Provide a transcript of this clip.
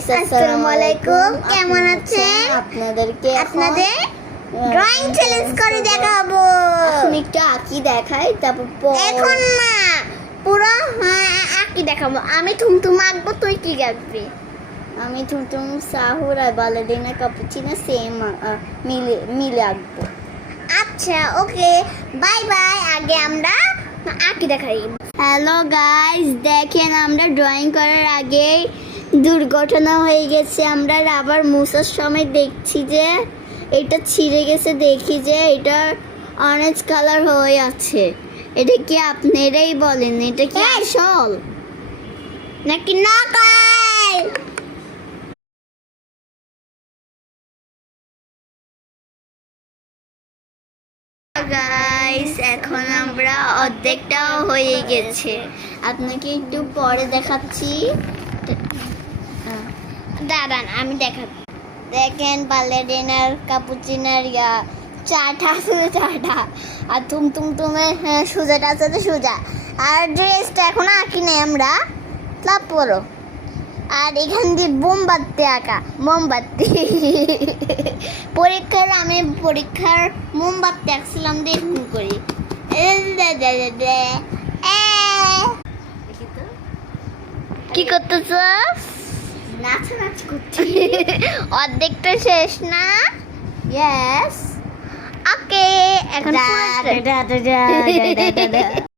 Guys, আসসালামু আলাইকুম। কেমন আছেন? আপনাদের ড্রয়িং চ্যালেঞ্জ করে দেখাবো। এখন একটু আঁকি দেখাই, তারপর এখন না, পুরো আঁকি দেখাবো। আমি থুমথুম আঁকবো, তুই কি আঁকবি? আমি টুমটুম, সাহুর আর বালাডিনা কাপুচিনা সেম মিলে আঁকবো। আচ্ছা, ওকে, বাই বাই। আগে আমরা আঁকি দেখাই। হ্যালো গাইস, দেখেন আমরা ড্রয়িং করার আগে দুর্ঘটনা হয়ে গেছে। আমরা রাবার মুছার সময় দেখছি যে এটা ছিঁড়ে গেছে, দেখি যে এটা অরেঞ্জ কালার হয়ে আছে। এটা কি আপনারাই বলেন, এটা কি আসল নাকি নকল? গাইস, এখন আমরা অর্ধেকটাও হয়ে গেছে, আপনাকে একটু পরে দেখাচ্ছি। দাঁড়ান, আমি দেখাচ্ছি। দেখেন বালেডিনার কাপুচিনার চাটা আর তুমে সুজাটা আছে তো সুজা। আর ড্রেসটা এখন আঁকি নেই আমরা, লাভ করো। আর এখান দিয়ে মোমবাতি আঁকা, মোমবাতি আমি পরীক্ষার মোমবাতি আঁকছিলাম, দেখুন করি। কি করতেছ? নাচানাচি করছি। অর্ধেকটা শেষ না? ইয়েস, ওকে, এখন